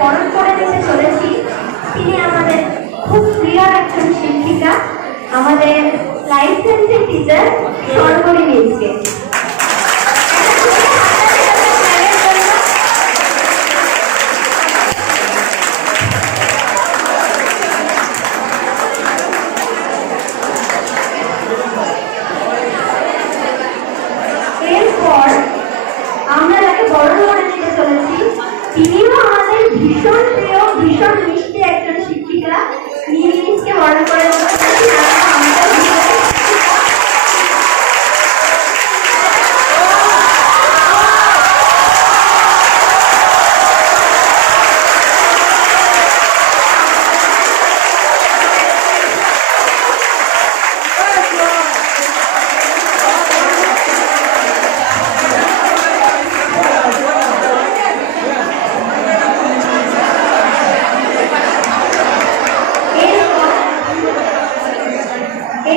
বরণ করে নিতে চলেছি তিনি আমাদের খুব প্রিয় একজন শিক্ষিকা, আমাদের লাইসেন্সিং টিচার সর্বরী মিসকে। এরপর আমরা যাকে বরণ করে নিতে চলেছি তিনিও আমাদের ভীষণ প্রিয়, ভীষণ মিষ্টি একজন শিক্ষিকা, মিসকে বরণ করে নিতে চলেছি।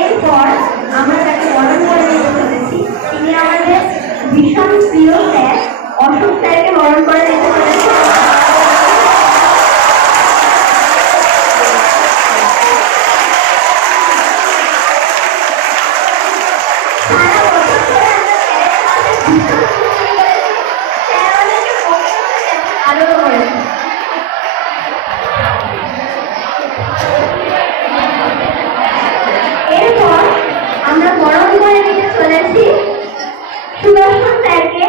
এরপর আমরা তাকে বরণ করে নিতে চলেছি তিনি আমাদের ভীষণ প্রিয় স্যার অশোক স্যারকে বরণ করে নিতে চলেছি। আদর করেছে। এরপর আমরা বরণ করে নিতে চলেছি সুদর্শন স্যারকে।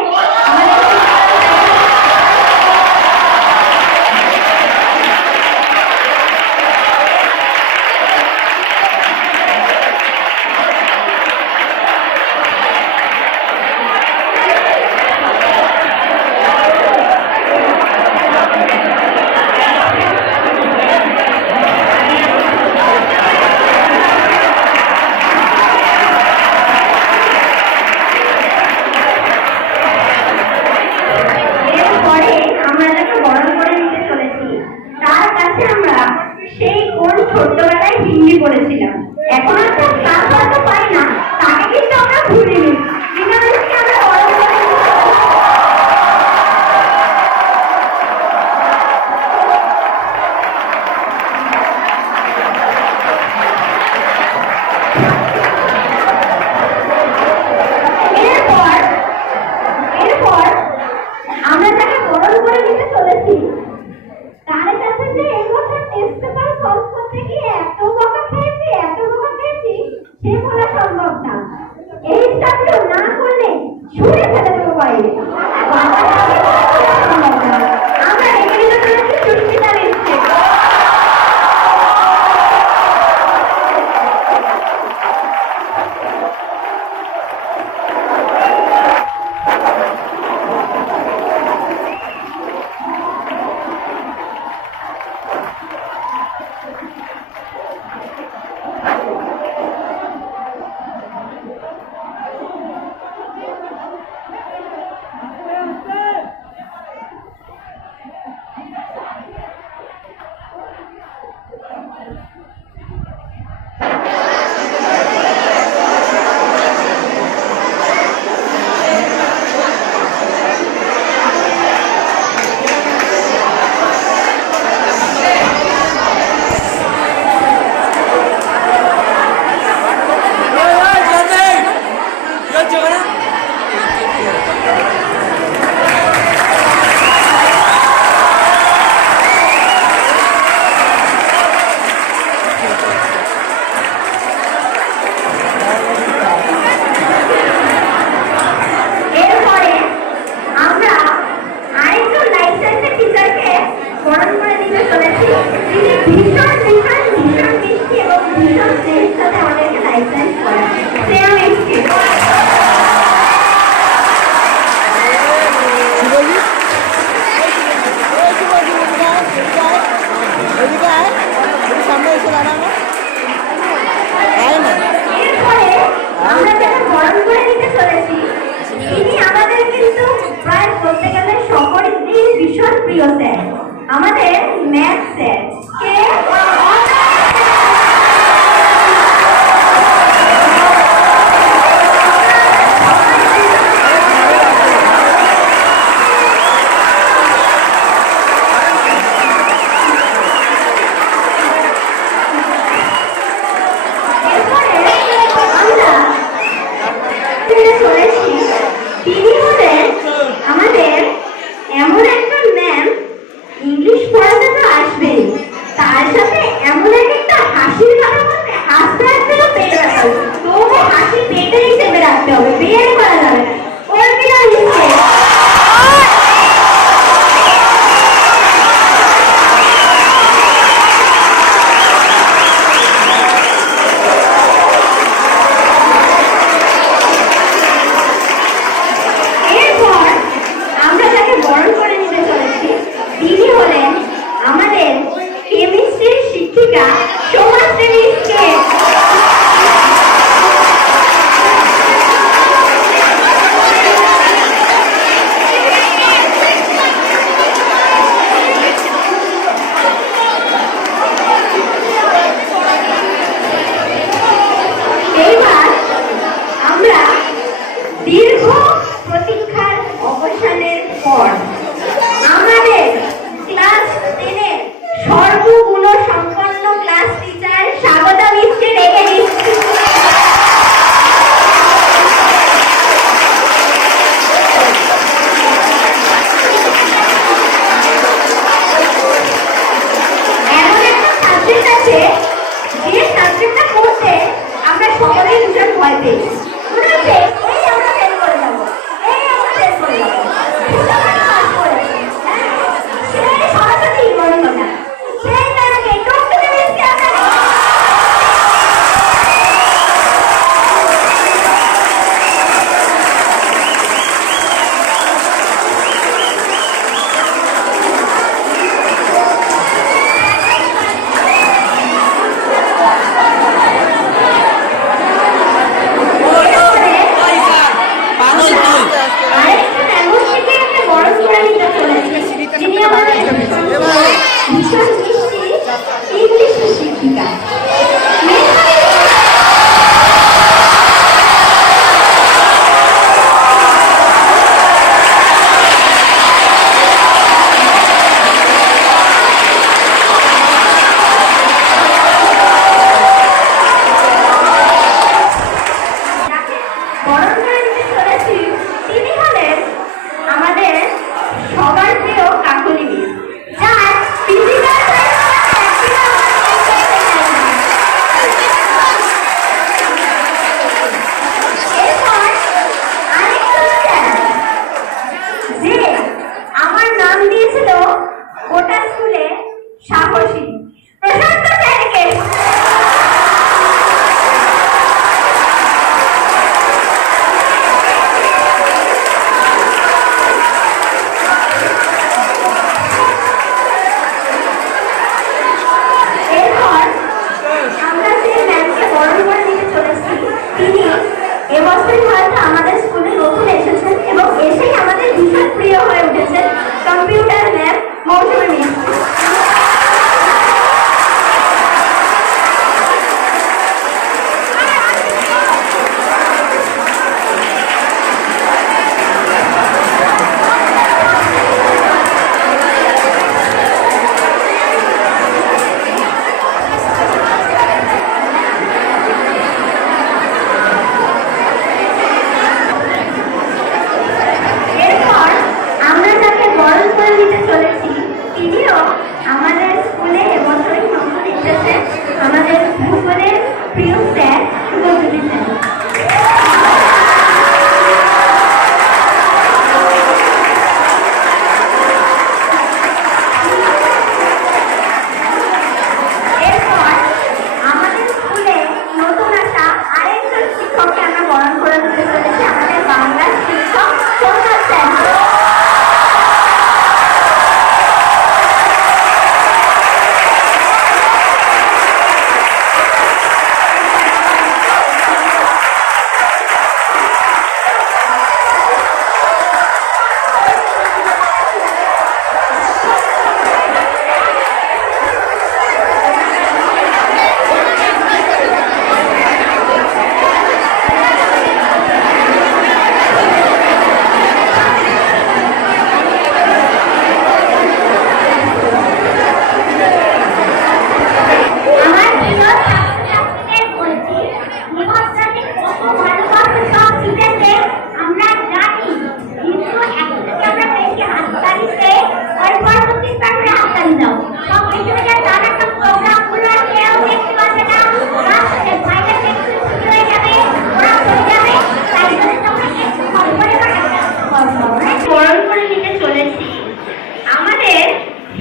সেই কোন ছোটবেলায় হিন্দি পড়েছিলাম, এখন একটা ক্লাস হয়তো পাই না, তাকে কিন্তু আমরা ভুলিনি। এরপর আমরা তাকে বরণ করে নিতে চলেছি তার কাছে যে এই বছর টেস্ট পেপার সলভ করতে গিয়ে এত বকা খেয়েছি সে বলা সম্ভব না। এই স্টাফটা না করলে ছুঁড়ে ফেলে দেবো বাইরে। আমরা রেখে দিতে চলেছি সুস্মিতা মিসকে। ভীষণ প্রিয় স্যার আমাদের ম্যাথ স্যার কে ভীষণ মিষ্টি ইংলিশের শিক্ষিকা। বরণ করে নিতে চলেছি, তিনি হলেন আমাদের সবার প্রিয় কাকুলি মিস, যার ফিজিক্যাল যে আমার নাম দিয়েছিল গোটা স্কুলে সাহসী, প্রশান্ত স্যারকে। এবছরই হয়তো আমাদের স্কুলে নতুন এসেছেন এবং এসেই আমাদের ভীষণ প্রিয় হয়ে উঠেছেন কম্পিউটার ম্যাম মৌসুমী মিস। আমাদের স্কুলে এবছরই নতুন এসেছেন আমাদের ভূগোলের প্রিয় স্যার শুভজ্যোতি স্যার। এরপর আমাদের স্কুলে নতুন আসা আরেকজন শিক্ষককে আমরা বরণ করে দিতে চলেছি, আমাদের বাংলার শিক্ষক সোমনাথ স্যার।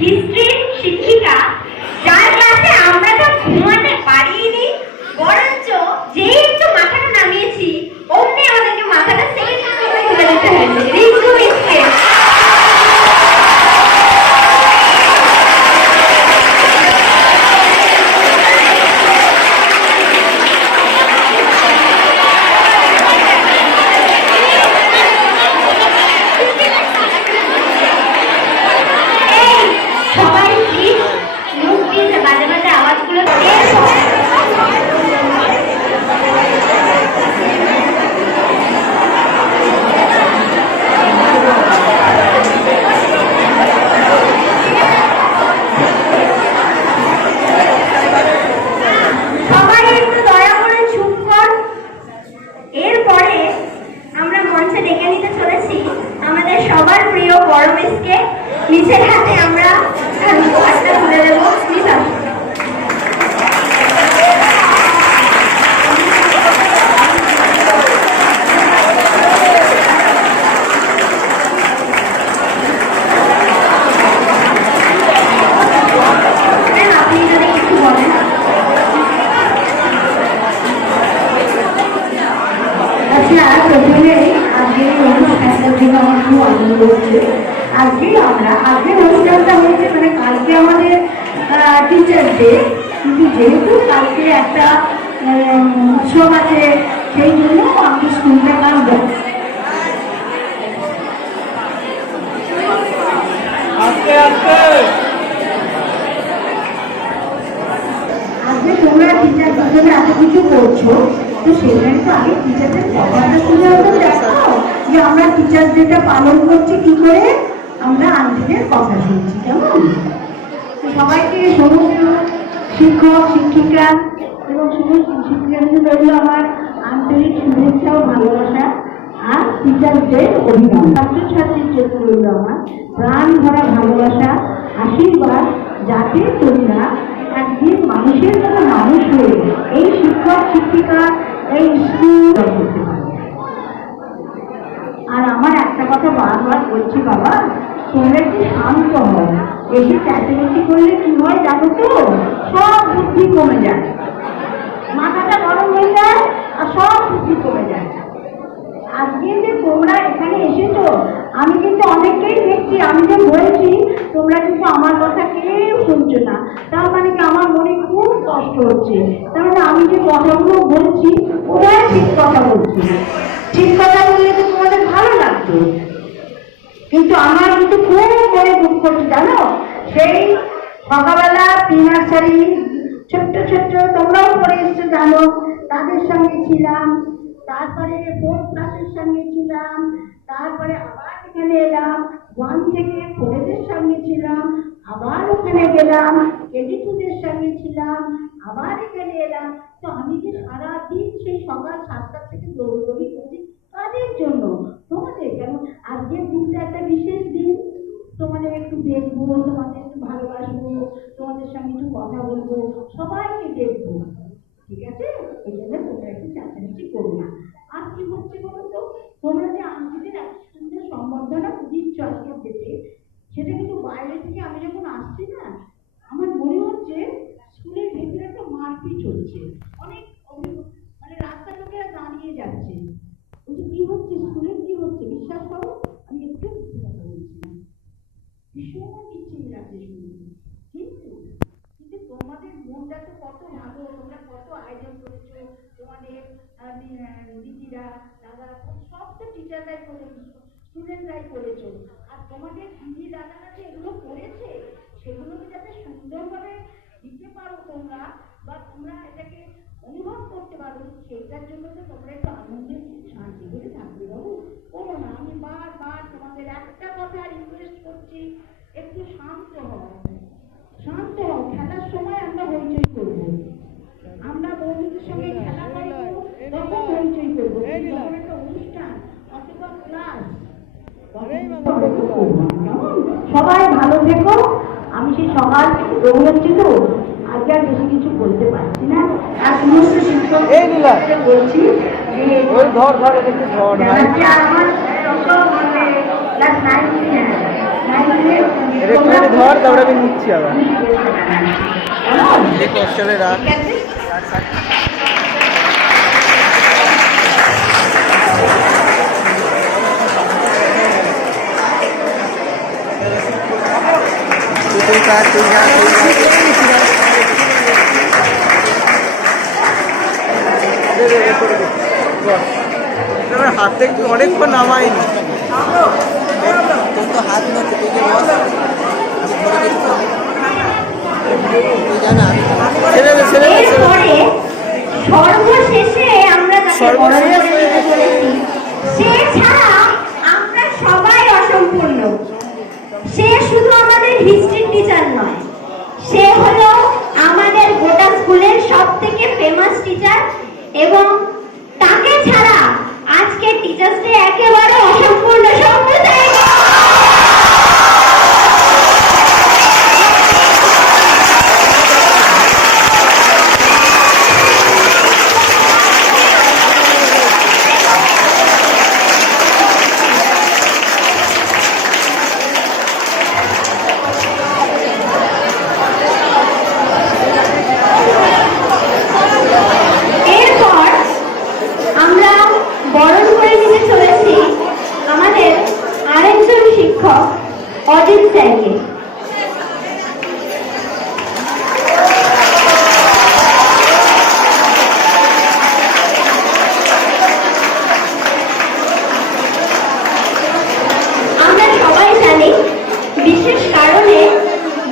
হিস্ট্রির শিক্ষিকা, যার ক্লাসে আমরা তো ঘুমাতে পারিনি, বরঞ্চ যেই একটু মাথাটা নামিয়েছি অমনি আমাদেরকে মাথাটা সেকেন্ড তুলে দিতে হয়েছে, রিঙ্কু মিসকে। সবার প্রিয় বড় মিসকে, মিসের হাতে আমরা উপহারটা তুলে দেব। মিস আপনি যদি কিছু বলেন। আচ্ছা, প্রথমে আজকে অনুষ্ঠানটার জন্য আমার খুব আনন্দ হচ্ছে। আজকে অনুষ্ঠানটা হয়েছে মানে কালকে আমাদের টিচার ডে, কিন্তু যেহেতু কালকে একটা উৎসব আছে সেই জন্য আমি স্কুলটা কাঁদব। আস্তে আস্তে করছো, তো সেখানে তো আগে টিচারদের কথাটা শুনে হতো, দেখো যে আমরা টিচার ডেটা পালন করছি কি করে, আমরা আন্টিদের কথা শুনছি। কেমন? সবাইকে, সমস্ত শিক্ষক শিক্ষিকা এবং সমস্ত শিক্ষার্থীদের রইল আমার আন্তরিক শুভেচ্ছা ও ভালোবাসা, আর টিচারদের অভিনন্দন। ছাত্রছাত্রীর জন্য রইল আমার প্রাণ ভরা ভালোবাসা, আশীর্বাদ, যাতে তোমরা একদিন মানুষের মতো মানুষ হয়ে এই শিক্ষক শিক্ষিকা এই স্কুল করতে পারো। আর আমার একটা কথা বারবার বলছি, বাবা তোমরা একটু শান্ত হও, বেশি চেঁচামেচি করলে কি হয় জানো তো, সব বুদ্ধি কমে যায়, মাথাটা গরম হয়ে যায় আর সব বুদ্ধি কমে যায়। আজকে যে তোমরা এখানে এসেছো, আমি কিন্তু অনেককেই দেখছি, আমি যে বলছি তোমরা কিন্তু আমার কথা কেউ শুনছো না, তার মানে কি আমার মনে খুব কষ্ট হচ্ছে। তার মানে আমি যে কথাগুলো বলছি ওরাই ঠিক কথা বলছি, ঠিক কথা বললে তো তোমাদের ভালো লাগতো, কিন্তু আমার কিন্তু খুব মনে দুঃখ করছে জানো। সেই সকালবেলা প্রি নার্সারি ছোট্ট ছোট্ট তোমরাও পড়ে এসছো জানো, তাদের সঙ্গে ছিলাম, তারপরে 4th ক্লাসের সঙ্গে ছিলাম, তারপরে আবার এখানে এলাম, 1 থেকে 4 সঙ্গে ছিলাম, আবার ওখানে গেলাম, কেজি 2 সঙ্গে ছিলাম, আবার এখানে এলাম। তো আমি যে সারাদিন সেই সকাল 7টা থেকে দৌড়দৌড়ি করছি কাদের জন্য, তোমাদের। কেন আজকের দিনটা একটা বিশেষ দিন, তোমাদের একটু দেখবো, তোমাদের একটু ভালোবাসবো, তোমাদের সঙ্গে একটু কথা বলবো, সবাইকে দেখবো, ঠিক আছে? এই জন্য তোমরা একটু চাচামেচি করো না। আর কি হচ্ছে বলো তো, তোমরা যে আন্টিদের এত সুন্দর সম্বর্ধনা দিচ্ছ আজকে ডেটে, সেটা কিন্তু বাইরে থেকে আমি যখন আসছি না, আমার মনে হচ্ছে স্কুলের ভেতরে একটা মারপিট হচ্ছে, অনেক মানে রাস্তার লোকেরা দাঁড়িয়ে যাচ্ছে, বলছি কি হচ্ছে স্কুলে, কি হচ্ছে, বিশ্বাস করো আমি একটু বুঝতে কথা বলছি না, ভীষণ বিচ্ছিন্ন লাগছে শুনতে। কিন্তু কিন্তু তোমাদের মনটা তো কত ভালো, তোমরা কত আয়োজন করেছো, তোমাদের দিদিরা দাদারা সব তো টিচাররাই করেছো, স্টুডেন্টরাই করেছো, আর তোমাদের দিদি দাদারা যে এগুলো করেছে সেগুলোকে যাতে সুন্দরভাবে দিতে পারো তোমরা, বা তোমরা এটাকে অনুভব করতে পারো, সেইটার জন্য তো তোমরা একটু আনন্দে শান্তি করে থাকবে। বাবু করো না, আমি বারবার তোমাদের একটা কথা রিকোয়েস্ট করছি, একটু শান্ত হও, শান্ত হও। খেলার সময় আমরা হইচই করবো, আমরা বন্ধুদের সঙ্গে খেলা করবো, তখন হইচই করবো, যখন একটা অনুষ্ঠান অথবা ক্লাস, সবাই ভালো থেকো। আমি সেই সকাল থেকে দৌড়াচ্ছি তো আজকে আর বেশি কিছু বলতে পারছি না, আর সমস্ত শিক্ষক বলছি যে আমার ধর তারপরে আমি নিচ্ছি আবার চলে রাখ। হাত থেকে অনেকক্ষণ নামাইনি, তোর তো হাত নড়ছে, তুই যে বল সর্বশেষে আমরা সে ছাড়া আমরা সবাই অসম্পূর্ণ। সে শুধু আমাদের হিস্ট্রি টিচার নয়, সে হলো আমাদের গোটা স্কুলের সবথেকে ফেমাস টিচার, এবং তাকে ছাড়া আজকে টিচার্স ডে একেবারে অসম্পূর্ণ। অজিত স্যারকে। আমরা সবাই জানি বিশেষ কারণে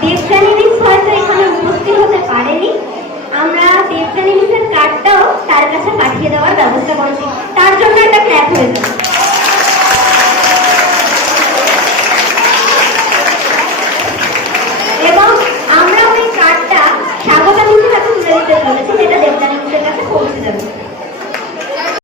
দেবযানী মিস হয়তো এখানে উপস্থিত হতে পারেনি। আমরা দেবযানী মিসের কার্ডটা